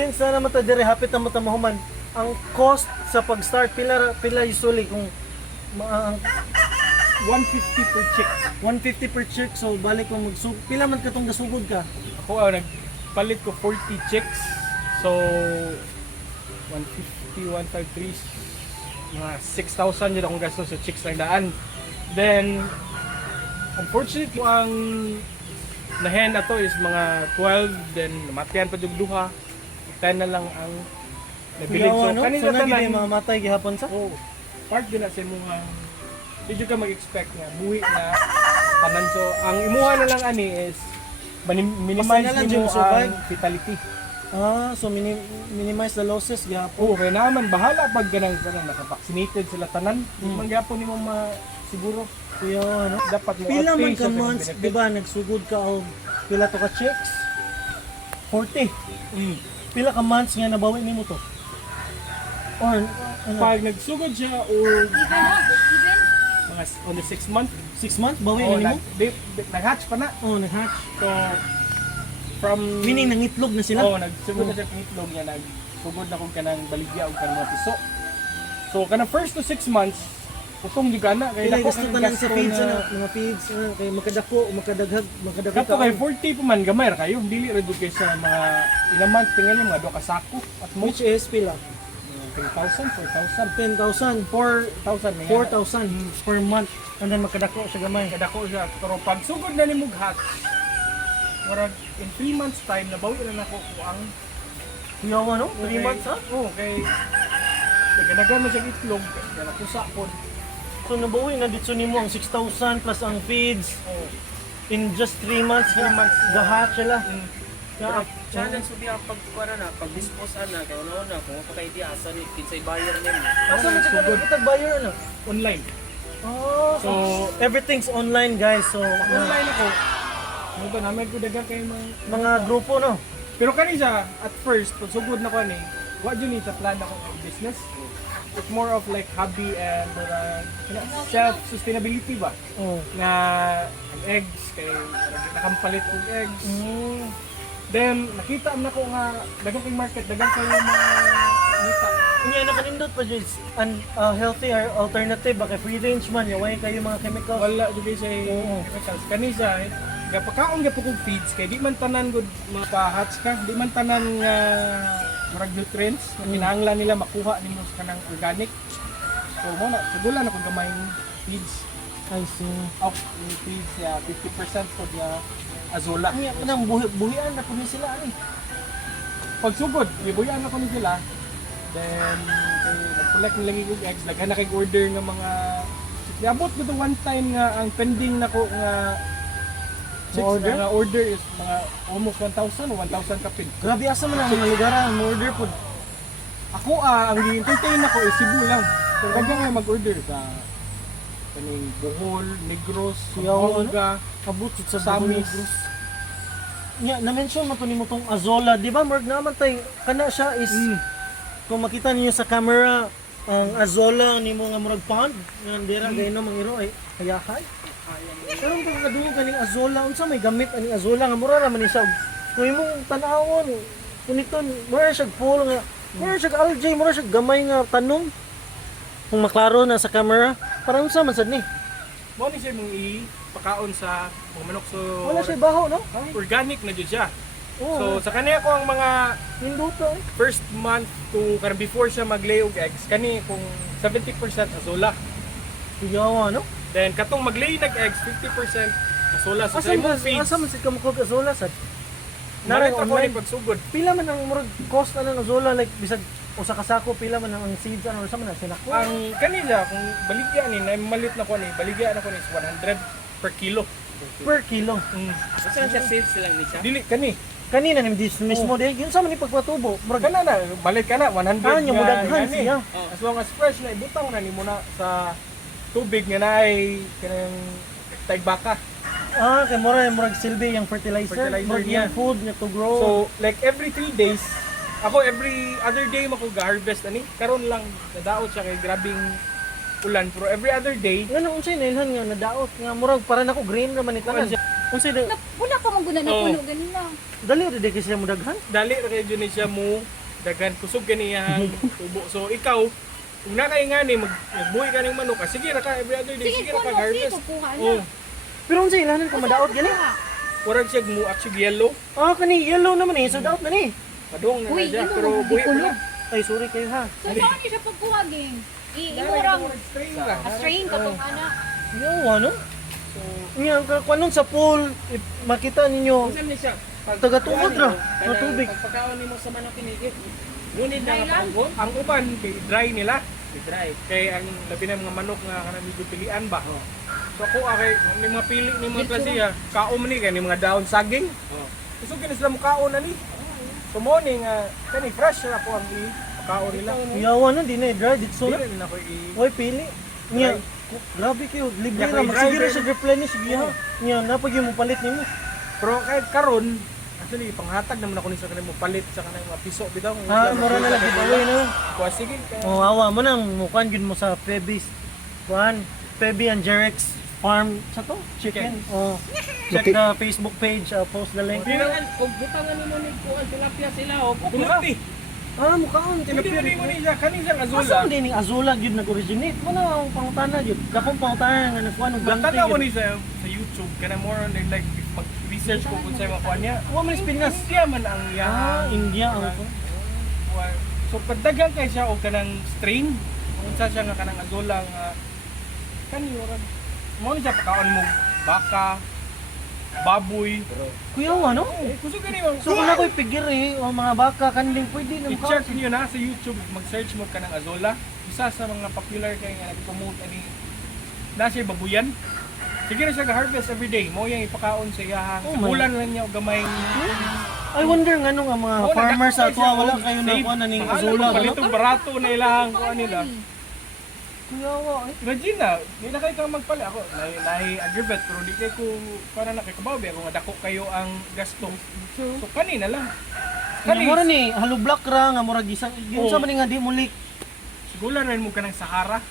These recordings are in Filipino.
since na naman ta dire hapit na mahuman, ang cost sa pag-start pila usually kung ang 150 per chick. 150 per chick, so balik kung pila man katong gasugod ka. Ako nagpalit ko 40 chicks. So 150, 153, mga 6,000 yun akong gasto sa chicks lang daan. Then unfortunately ang nahen na to is mga 12, then namatian pa yung duha. 10 na lang ang nabilig. So So kanina naging tanan mamatay gihapon sa. oh, part din na sa mga hindi ka mag-expect nga buhi na tanan. So ang imuha na lang ani is minimize Basta na lang mo yung survive. ang fatality. So minimize the losses gihapon. Oo, kaya naman bahala pag ganang naka-vaccinated sila tanan. Man gyapon nimo siguro Kuya ano? dapat mo Pila man update ka sa months, benefit. di ba, nagsugod ka og pila to ka checks? 40. Mm. Pila ka months nga nabawi nimo to? Or ano? Pag nagsugod siya o mga on the 6 month, 6 months bawi oh, na nimo? nag-hatch pa na. Oh, nag-hatch. So from Meaning nangitlog na sila. oh, nagsugod na siya ng itlog niya, nagsugod na kung kanang baligya o kanang mga piso. So kanang first to 6 months, utong juga na kay Kaya dako gusto kang tanan sa gasto feeds na- ano, mga feeds kay makadako, makadaghag Kato kay 40 pa man gamay ra kayo, dili ra jud kay sa mga ilang month tingali mga duha ka sako at mo which is pila? 3,000, 4,000, 10,000, 4,000 na yan. 4,000 per month and then makadako siya gamay. Kadako siya, pero pag sugod na nimog hatch, murag in 3 months time nabawi na nako ko ang Kuya ano? 3 months ha? Oo, kay nagadagan mo siya itlog, kaya napusa po. So nabawi na dito nimo ang 6,000 plus ang feeds Oh, in just 3 months. 3 months. Gahat sila. Pero challenge mo diya pagkuwara na, pag-dispose na, kaya una kung ako kay di asa ni kinsay buyer nimo. Asa man siya kitag buyer ano? online. Oh, so So, everything's online guys. So online ako. Ano ba, namin ko dagang kay mga grupo no. pero kanisa, at first, pag sugod na ko ni, what you need sa plan ako ng business. It's more of like hobby and self-sustainability ba? Oh. Na ang eggs, kay nakampalit og eggs. Mm. Then, nakita na ko nga, dagang kay market, dagang kayo mga nita. Hindi na kanindot pa Jace. Healthy alternative baka free range man yaway kayo mga chemicals. Wala, di say, Oo. kanisa, gapakaon gyud ko feeds, kay di man tanan good mapa-hatch ka, di man tanan nga murag nutrients na kinahanglan nila makuha nimo sa kanang organic. So mo na sugulan ako gamay feeds. I see. Off yung feeds ya 50% po niya azola. Ay, nang buhian na po ni sila ani. Pag sugod, ibuyan ako ni sila. Then nag-collect nila ng eggs, daghan na kay order ng mga Abot ko to one time nga ang pending nako nga chicks Order? nga order is mga almost 1,000 o 1,000 kapin. Grabe asa man ang mga lugaran mo order po. Ako ang i-entertain ako is Cebu lang. So kanya nga mag-order sa kaning Bohol, Negros, Yaw, Zamboanga, Abot sa Samis. Samis. Nya na-mention mo to nimo tong Azola, di ba? Morg naman tay kana siya is kung makita niyo sa camera ang Azola nimo nga murag pond nga dira gayno mangiro ay hayahay. Pero kung kadungog kaning Azola unsa may gamit ani Azola nga mura ra man ni siya. Kung imong tan-awon kuniton mura siya full nga mura siya algae mura siya gamay nga tanom. Kung maklaro na sa camera, parang unsa man sad ni? Mo ni siya mong ipakaon sa mga manok, so Wala siya baho no? organic na jud siya. Oo. So sa kanya ko ang mga Hinduto eh. first month to karang before siya mag-lay og eggs kani kung 70% azola. Kuyawa no? Then katong mag-lay nag eggs 50% azola. So Asa sa imong man feeds, asa man sig kamukog Azola sad? narin Narang ako online. ni pagsugod. Pila man ang murag cost ano ng Azola like bisag usa ka sako pila man ang seeds ano sa man sinako. Ang kanila kung baligya ni na malit na ko ni baligya na ko ni is 100 per kilo. Per kilo. Kasi siya sales lang ni siya. Dili kani. Kanina ni mismo di yun sa man ni pagpatubo. Murag Kana na balik ka na 100 kanyo mo nga daghan gani. siya. As long as fresh na ibutang na nimo na sa tubig nga naay kanang tagbaka. Kay murag silbi yung fertilizer, Fertilizer murag niya. yung food niya to grow. So like every 3 days ako every other day mako ga-harvest ani. Karon lang nadaot siya kay grabing ulan pero every other day ngano unsay nailhan nga nadaot nga murag para nako green ra man ni tanan. Unsay Wala pa maguna na Oo. puno ganina. Dali rin di kasi mo daghan. Dali ra kay dyan siya mo daghan kusog ganiyang tubo. So ikaw, kung nakaingani magbuhi ka ng manok, sige ra ka every other day, Sige, sige ra ka puno, sige, harvest. kukuha na. Oh, Pero unsa ilanan ka madaot gani? murag siya muak siya yellow. Ah, kani yellow naman eh. So daot na ni. Madong na Uy, siya, imo, pero di buhi pa kulo. na. Ay, sorry kayo ha. So saan ni siya pagkuha ging? Imurang strain katong ana. Yo, ano? Nga, kanon sa pool, makita ninyo, Unsa ni siya? taga-tuod ra, na tubig. Pagpakaon nimo sa manok kinigit. Ngunit na Dry lang? kapanggon. Ang uban kay dry nila. Dry. Kay ang labi na mga manok nga kanang medyo pilian ba. So ako akay ni mga pili ni mga klase ya, kaom ni kay ni mga daon saging. Oh. Gusto kini sila mo kaon ani. So mo ni nga kani fresh na po ang kaon nila. Yawa na, di na dry, dito So na. na ko Hoy, pili. Nga, grabe kayo, libre Yeah, na, kay magsiguro driver. siya replenish, sige ha. Nga, napag yung palit nimo. Pero kahit karon actually panghatag naman ako ni sa kanimo palit sa kanang mga piso bitaw. Ah, mura na lang giveaway na. Kuha sige. Oh, awa mo nang mukan gyud mo sa Pebis. Kuan, Pebi and Jerex Farm sa to, chicken. Oh. Check the Facebook page, post the link. Kung butangan nimo ni kuan tilapia sila o. Kumati. Ah, mukhaon Hindi tilapia. mo ni siya kaning siyang azul. Asa din ning azula gyud nag-originate? Mo na ang pangutana gyud. Dakong pangutana nga nagkuan og ganti. Tanaw mo ni sa YouTube kana more on like mag-research ko kung sa mga kuan niya. Wa man is Pinas. India man ang Ah, yahan. India ang So pagdagan kay siya og kanang strain, unsa siya nga kanang azola nga kani oran. Mo ni siya pakaon mo baka, baboy. Kuya ano? Gusto gani mo. So kung ako'y figure eh, o mga baka kanling pwede na I-check niyo na sa YouTube, mag-search mo kanang azola. Isa sa mga popular kay nga nag-promote ani na siya babuyan. Sige na siya ga-harvest every day. Mo yang ipakaon sa iyahang. Oh Sa my. bulan lang niya og gamay. I wonder nga nung ang mga Oh, farmers sa nagdako ato siya, wala oh, kayo na save. kuan na ning Mahal azula ang palit ano? og barato na ilang kuan nila. Kuya wa eh. Imagine na, di na kayo kang magpali. Ako, nahi-aggravate, pero di kayo ko, para na kay kabawi, ako nga dako kayo ang gasto. So, kanina lang. Kani mo ni halo black ra nga murag isang yun Oh. sa man nga di mo leak. Siguro rin mo ka ng Sahara.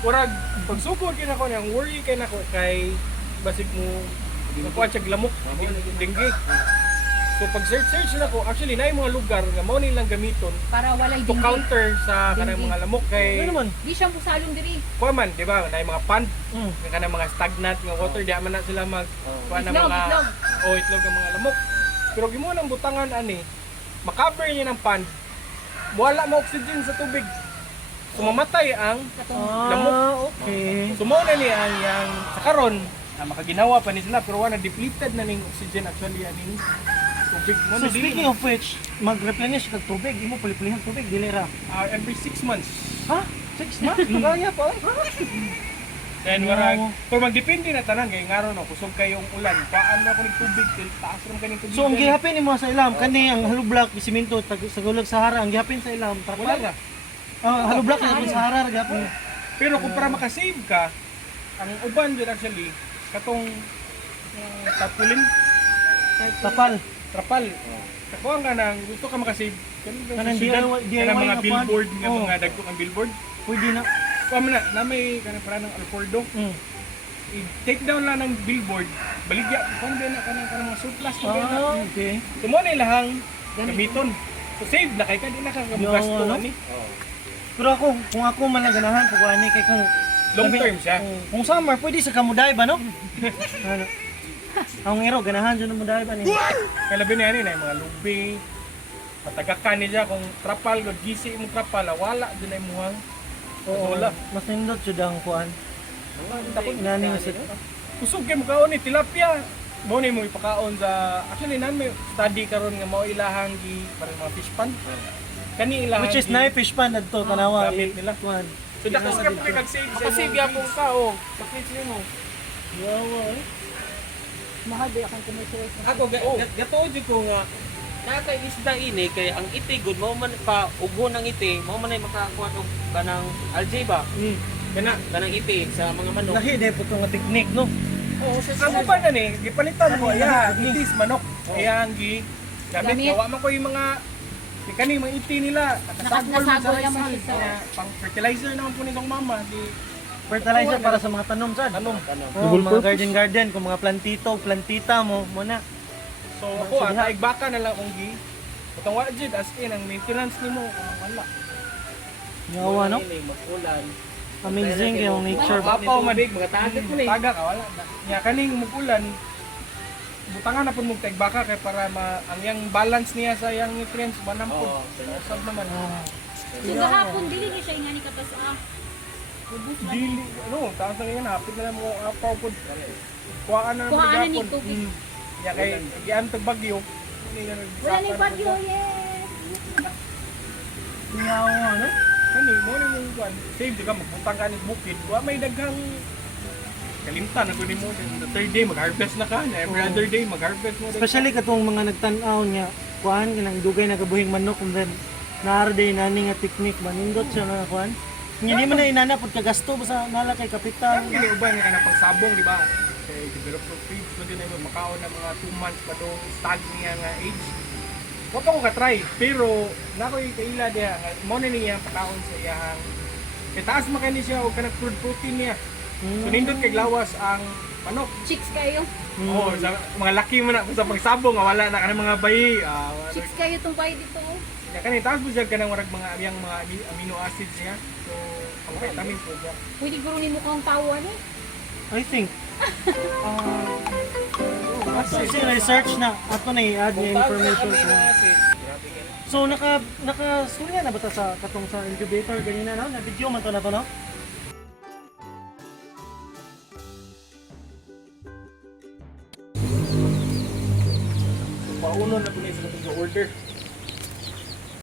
Urag, pagsugod kayo na ko, ang worry kayo na ko, kay basig mo, nakuha siya lamok, dengue. So, pag search na ko, actually, na yung mga lugar nga mo nilang gamiton Para walay to dingding. counter sa kanang mga lamok Ano kay naman? Di siya musalong diri. kuha man, di ba? Na yung mga pond, Mm. yung kanang mga stagnant nga water, di man na sila mag kuha na Itlog, mga itlog. itlog ng mga lamok. Pero gimo nang butangan ani, makaver niya ng pond, wala mo oxygen sa tubig. So mamatay ang lamok. Ah, okay. So mao na ni ang yang sa karon na makaginawa pa ni sila pero wala depleted na ning oxygen actually aning tubig mo So na speaking of which, mag-replenish kag tubig, imo paliplihan tubig dili ra. every 6 months. Ha? 6 months? Kaya pa eh. Then warag pero magdepende na tanan kay ngaron no kusog kayong ulan. Paan na ko ning tubig kay taas ra kaning tubig. So ang gihapin nimo sa ilam kani ang halo black simento sa gulag Sahara ang gihapin sa ilam wala trapal. ra. Ah, halo black sa Sahara ra gihapon. Pero kung para makasave ka, ang uban din actually katong tapulin, Tapal. trapal. Kakuha ka nang gusto ka makasave. Kanang Kanang DIY mga nga billboard pan. nga Oh. mga dagko ang billboard. Pwede na. Kuha mo na may kanang para ng Alfordo. Mm. I-take down lang ng billboard. Baligya, kung din na kanang mga surplus mo din na. Ah, okay. Sumo na ilahang gamiton. So save na kay ka di na ka gasto Yo, ani. Pero ako, kung ako man lang ganahan pag ani kay kung Long term siya. Kung summer pwede sa kamuday ba no? Ano? Ang iro ganahan jud mo dai ba ni? Kaya labi na yan mga lubi. Patagakan niya kung trapal, kung gisi mo trapal, wala din ay muhang. Oo. Wala. Mas nindot jud ang kuan. Takot ngani nga sa Kusog kayo makaon ni tilapia. Mo ni mo ipakaon sa actually nan may study karon nga mao ilahang gi para mga fish pan. Kani ilahang which is gi- na fish pan adto tanawa gamit nila. kuan. So dako ka pa kag-save sa Kasi gyapon ka o. Bakit mo? Yawa eh. Mahal ba akong commercial? Ako gatuod ko nga nakay isda ini kay ang iti good mo man pa ugo ng iti mo man ay makakuha og kanang algae Kana kanang iti sa mga manok. Lahi din po nga technique no. Oo, ang uban na ni gipalitan ko ya itis manok. Ayang gi gamit Gamit. gawa man ko yung mga kani mga iti nila. Nakasagol man sa Nasagol naman rice siya. na pang fertilizer naman po nitong mama di Fertilizer para sa mga tanom sad. tanom. Oh, mga garden kung mga plantito, plantita mo na. So ako taig baka na lang akong gi. Katong wa jud as in ang maintenance nimo wala. Yawa no? Ini magulan. Amazing yung nature. Apaw madig mga tagad ko ni. Taga ka wala. Nya kaning mugulan butangan na pud mo taig baka kay para ang yang balance niya sa yang nutrients manampod. Oo. Usab naman. So gahapon dili ni siya ingani katas Dili taas na yan hapit na lang mo apaw pud. Kuhaan na Kuhaan na ni gapon. tubig. Ya kay gian tag bagyo. Wala ni bagyo, yes. Yawa no? Kani mo na yung kuan. Save di ka magpuntang ka ni bukid. Wa may daghang kalimtan na kunin mo. The third day mag-harvest na ka. Every other day mag-harvest mo. Especially katong mga nagtan-aw niya, kuan kanang dugay na gabuhing manok and then naarday nani nga technique ba nindot siya na kuan. Hindi mo na inana pud kagasto basta nala kay kapital. Ang giniuban nga kanang pangsabong di ba? Kay develop for feeds mo din ay makaon na mga 2 months pa dong stag niya nga age. Wa pa ko ka-try pero nakoy kaila diha nga mo na niya pakaon sa iyang kay taas makani siya og kanang crude protein niya. So nindot kay lawas ang manok. Chicks kayo. Oo, sa mga laki mo na sa pagsabong nga wala na kanang mga bayi. Chicks kayo tong pay dito. Ya kani taas mo siya kanang warag mga abiyang mga amino acids niya. So ang vitamin po siya. Pwede guro nimo kang tawa ni. I think. Ato si research na ato na i-add niya information ko. So surya na ba ta sa katong sa incubator ganina no? Na video man to na to no? Pauno na po niya sa katong order.